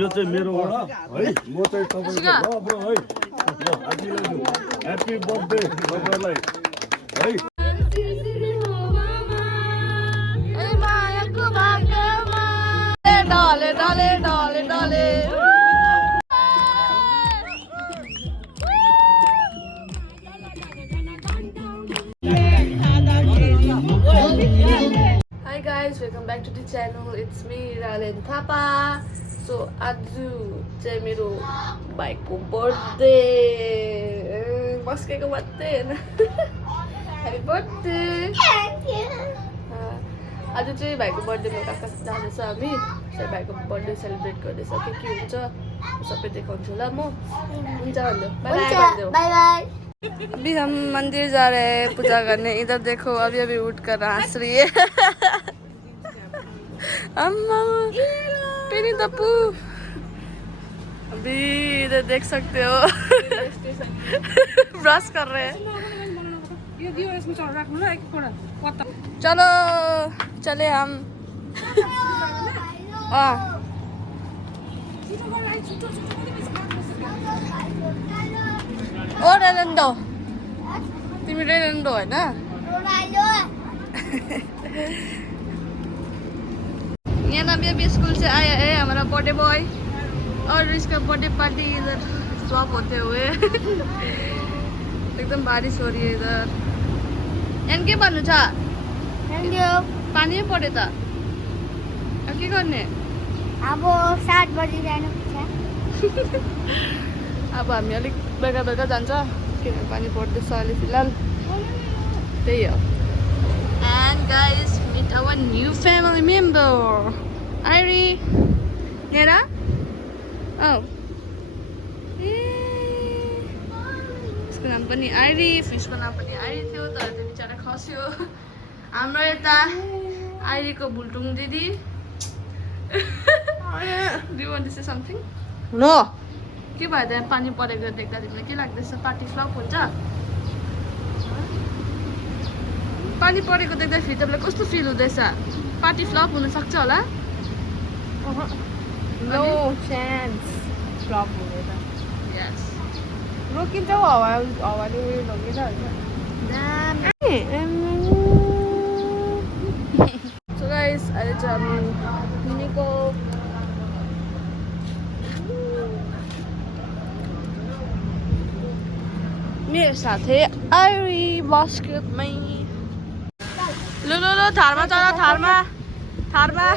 यो चाहिँ मेरोबाट है म चाहिँ तपाईको ब्रो है ह्यापी बर्थडे तपाईलाई है ए मायाको भाग्यमा डले डले डले डले Hi guys, welcome back to the channel. It's me Ralen Thapa. So आज चाहिँ मेरो भाइको बर्थडे बस्केको मात्रै हैन ह्यापी बर्थडे आज चाहिँ भाइको बर्थडेमा कहाँ कहाँ जाँदैछ हामी चाहिँ भाइको बर्थडे सेलिब्रेट गर्दैछ के हुन्छ सबै देखाउँछु ल म हुन्छ भन्नु बाइ बाइ अभी हम मंदिर जा रहे हैं पूजा करने इधर देखो अभी अभी उठ कर हंस रही है अम्मा पेनी तप्पू अभी इधर देख सकते हो ब्रश कर रहे हैं चलो चले हम ओ रेलेंडो तिमी रेलेंडो है ना यहाँ ना अभी स्कूल से आया है हमारा बर्थडे बॉय और इसका बर्थडे पार्टी इधर फ्लॉप होते हुए एकदम बारिश हो रही है इधर एन के भन्नु छ पानी पऱ्यो त अब के गर्ने अब 7 बजे जानुपर्छ अब हामी अलिक बेलुका बेलुका जान्छ किनभने पानी पर्दैछ अहिले फिलहाल त्यही हो and guys meet our new family member आइरी नेरा औ यसको नाम पनि आइरी फिसको नाम पनि आइरी थियो तर त्यो बिचरा खस्यो हाम्रो यता आइरीको भुल्टुङ दिदी do you want to say something no के भयो त्यहाँ पानी परेको देख्दा तिमीलाई के लाग्दैछ पार्टी फ्लप हुन्छ पानी परेको देख्दा फेरि तपाईँलाई कस्तो फिल हुँदैछ पार्टी फ्लप हुनसक्छ होला नो चान्स फ्लप हुँदैन यस रोकिन्छ हावाले उयो लगिरहन्छ सो गाइस अहिले चाहिँ हामी हिँडेको मेरो साथै आइरी बास्केटमै लु लु लु थारमा चढ थारमा थारमा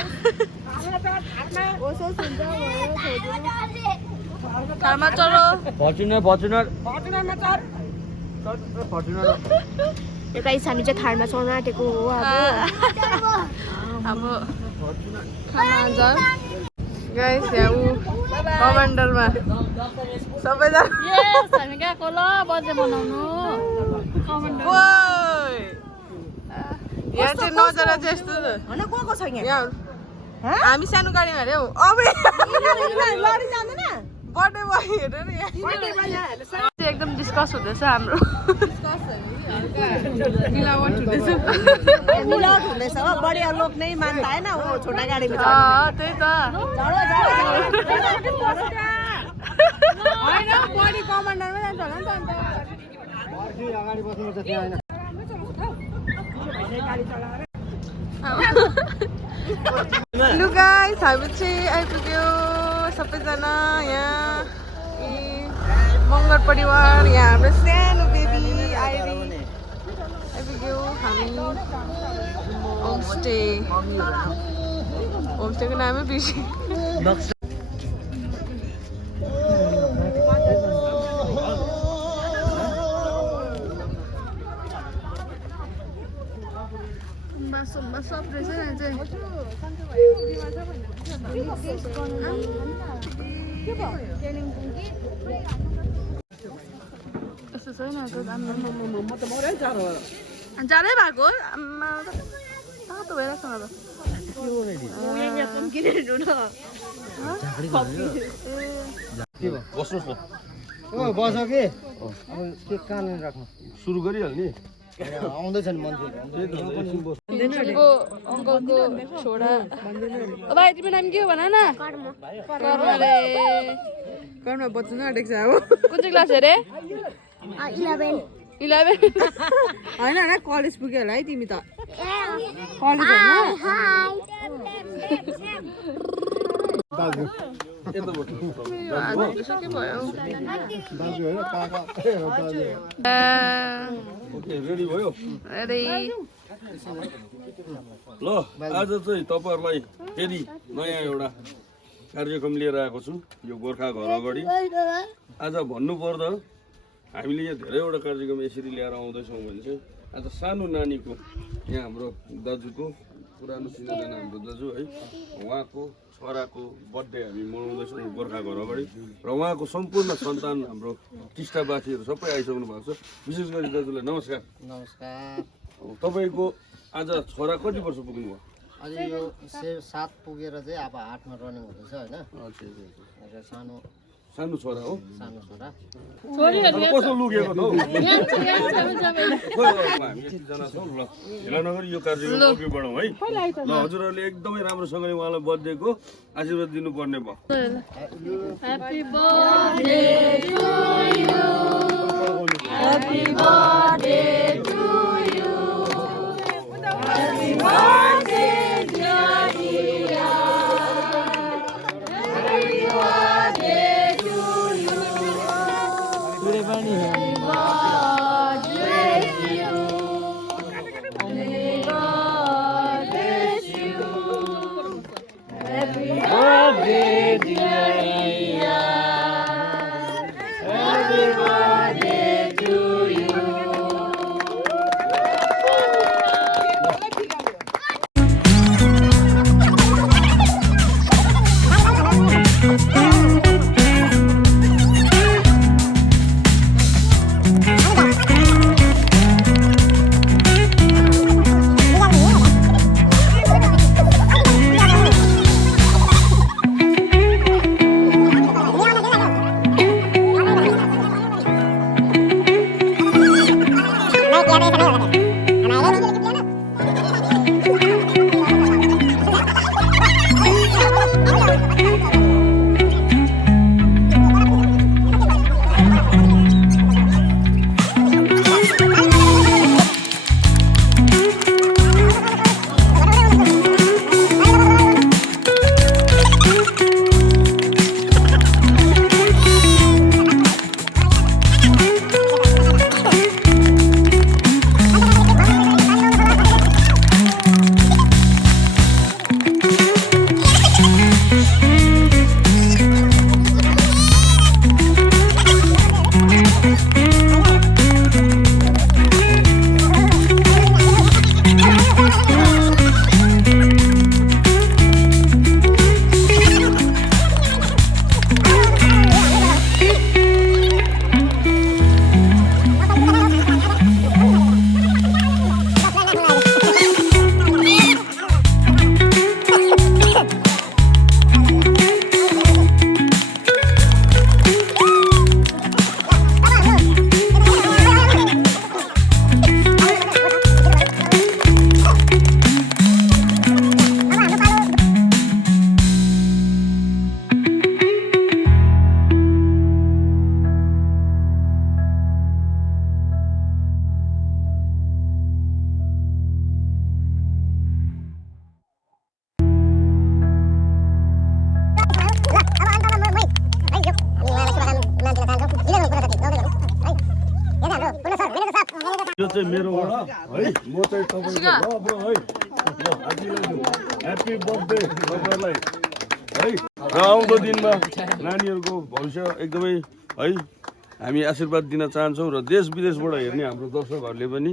थारमा चढ फर्च्युनर फर्च्युनर यो गाइस हामी चाहिँ थारमा चढ्न आँटेको हो अब खाना जाऊ गाइस यहाँ ऊ कमान्डरमा सबैजना हामी गएको ल बर्थडे मनाउनु यहाँ चाहिँ नजरा चाहिँ यस्तो को छ यहाँ हामी सानो गाडीमा अरे हौ अब बर्थडे बोय हेर न यहाँ एकदम डिस्कस हुँदैछ हाम्रो मिलावट हुँदैछ हो बढिया लोक नै मान्दा हैन हो छोटा गाडीमा त्यही त हैन बडी कमान्डरमै जान्छ होला नि त अन्त अगाडि बस्नुपर्छ त्यहाँ हैन लु गाइस हामी चाहिँ आइपुग्यो सबैजना यहाँ मगर परिवार यहाँ हाम्रो सानो बेबी आइरी आइपुग्यो हामी होमस्टेको नामै बिर्सेँ सुम्बा सब रहेछ यहाँ चाहिँ यस्तो छैन जाँदै भएको आम्मा तातो भइरहेको बस्नुहोस् न बस के अब के कान राख्नु सुरु गरिहाल्ने आउँदैछन् मान्छेहरू अङ्कलको छोरा भाइ तिम्रो नाम के हो भन न कर्म रे कर्म बच्चन आँटेको छ अब कुन चाहिँ क्लास अरे 11 होइन होइन कलेज पुग्यो होला है तिमी त कलेज होइन के भयो ओके रेडी भयो अरे ल आज चाहिँ तपाईहरुलाई फेरि नयाँ एउटा कार्यक्रम लिएर आएको छु यो गोर्खा घर अगाडि आज भन्नु पर्दा हामीले यहाँ धेरैवटा कार्यक्रम यसरी लिएर आउँदैछौँ भने चाहिँ आज सानो नानीको यहाँ हाम्रो दाजुको पुरानो चिनाजाना हाम्रो दाजु है उहाँको छोराको बर्थडे हामी मनाउँदैछौँ गोर्खा घर अगाडि र उहाँको सम्पूर्ण सन्तान हाम्रो टिस्टावासीहरू सबै आइसक्नु भएको छ विशेष गरी दाजुलाई नमस्कार नमस्कार तपाईँको आज छोरा कति वर्ष पुग्नुभयो अझै यो 7 पुगेर चाहिँ अब 8मा रनिङ हुँदैछ होइन र सानो छोरा हो सानो छोरा कसो लुकेको त हौ हामी यतिजना छौँ ल ढिला नगरी यो कार्यक्रम अघि बढाउँ है ल हजुरहरूले एकदमै राम्रोसँगले उहाँलाई बर्थडेको आशीर्वाद दिनुपर्ने भयो Happy birthday to you. Happy birthday to you. Happy birthday, dear Dia. Happy birthday to you. Happy birthday to you. Happy birthday to you. Happy birthday, dear Dia. Happy birthday to you. यो चाहिँ मेरोबाट है म चाहिँ तपाईँको ल bro है happy birthday तपाईँलाई है र आउँदो दिनमा नानीहरूको भविष्य एकदमै है हामी आशीर्वाद दिन चाहन्छौँ र देश विदेशबाट हेर्ने हाम्रो दर्शकहरूले पनि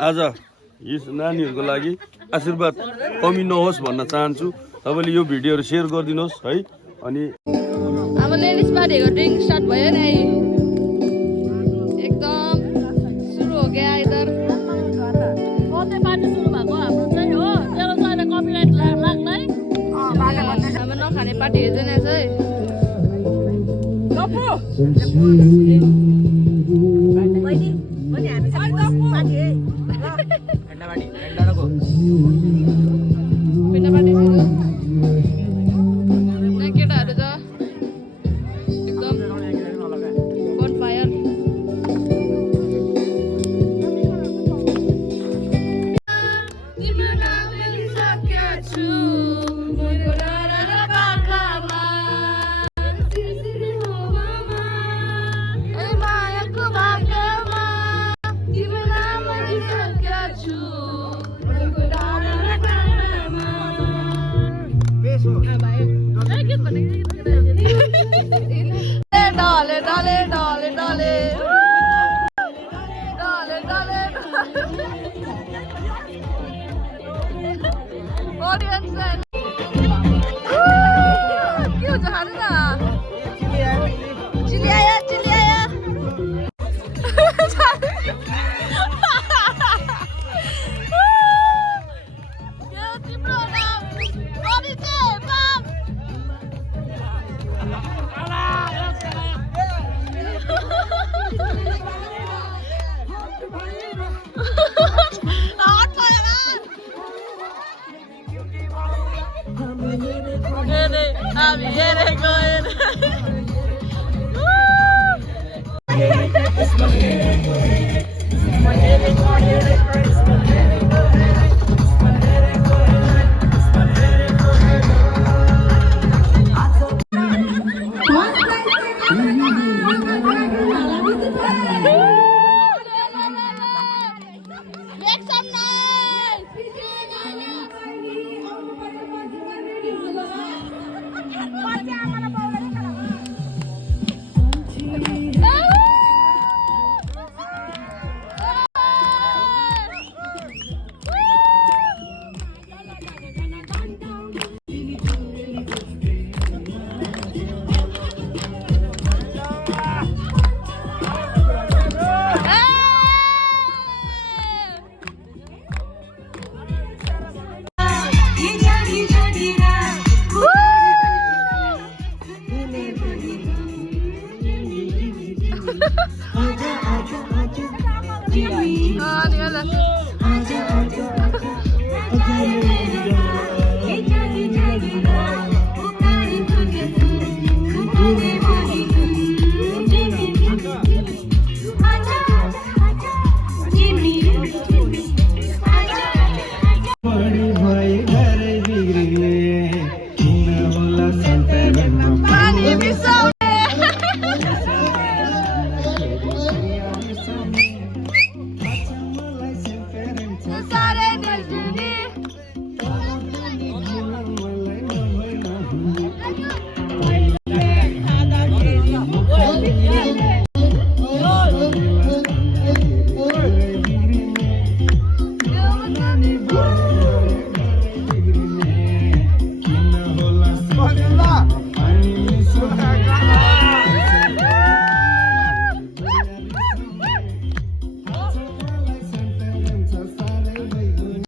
आज यस नानीहरूको लागि आशीर्वाद कमी नहोस् भन्न चाहन्छु तपाईँले यो भिडियोहरू सेयर गरिदिनुहोस् है अनि अब लेडिज पार्टीको ड्रिङ्क स्टार्ट भयो नि एकदम सुरु हो गया इधर बर्थडे पार्टी सुरु भएको हाम्रो चाहिँ हो मेरो चाहिँ अहिले कपिराइट लाग्दै हाम्रो नखाने पार्टी हेर्दैन चाहिँ डले डले डले डले डले ऑडियंस के हुन्छ खानु न चिली आयो तिम्रो नाम परिचय बाप हामी हेरेको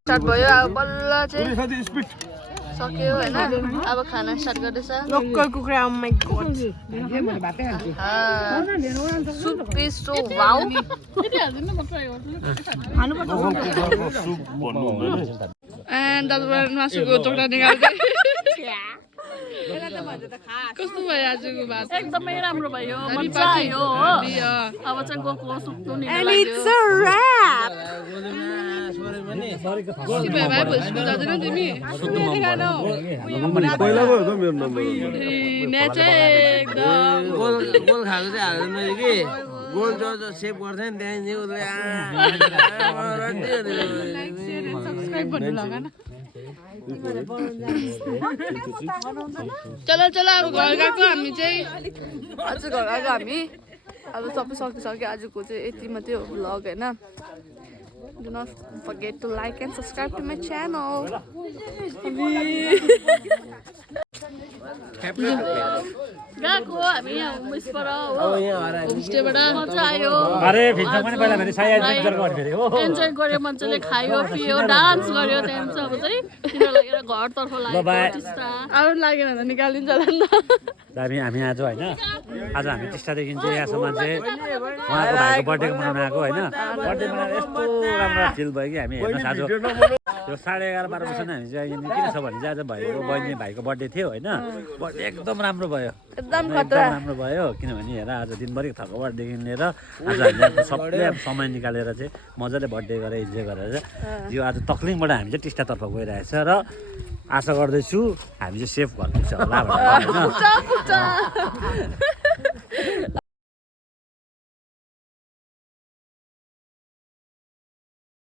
स्टार्ट भयो अब बल्ल चाहिँ सक्यो होइन अब खाना स्टार्ट गर्दैछ लोकल कुखुरा my God soup is so wow and दाजुबाट मासुको टुक्रा निकाल्दै कस्तो भयो आजको भात एकदमै राम्रो भयो मजा आयो हो अब चाहिँ गएको सुक्नु नि And it's a wrap. जाँदैन तिमी पहिला भयो त मेरो नम्बर गोल खाएको चाहिँ हाल्दैन कि गोल जो सेभ गर्छ नि त्यहाँदेखि चलो चलो अब घर गएको हामी चाहिँ आज घर गएको हामी अब सबै सकिसक्यो आजको चाहिँ यति मात्रै हो भ्लग होइन Do not forget to like and subscribe to my channel. गएको हामी यहाँ होमस्टेबाट हो होमस्टेबाट मजा आयो अरे भित्र पनि पहिला फेरि साया एडभेन्चर गर्यो फेरि हो एन्जोय गर्यो मजाले खायो पियो डान्स गर्यो त्यहाँदेखि चाहिँ अब चाहिँ तिनीहरूलाई एउटा घरतर्फ लाग्यो टिस्टा अरू लागेन भने निकालिदिन्छ होला नि त हामी आज होइन आज हामी टिस्टादेखि चाहिँ यहाँसम्म चाहिँ उहाँको भाइको बर्थडेको मनाउन आएको होइन बर्थडे मनाएर यस्तो राम्रो फिल भयो कि हामी हेर्नुहोस् आज त्यो 11:30-12 बजीसम्म हामी चाहिँ किन छ भने चाहिँ आज भाइको बर्थडे थियो होइन बर्थडे एकदम राम्रो भयो एकदम राम्रो भयो किनभने हेर आज दिनभरि थकावटदेखि लिएर आज हामीले सबले समय निकालेर चाहिँ मजाले बर्थडे गरेर इन्जोय गरेर यो आज तक्लिङबाट हामी चाहिँ टिस्टातर्फ गइरहेछ र आशा गर्दैछु हामी चाहिँ सेफ गर्दैछ होला भनेर होइन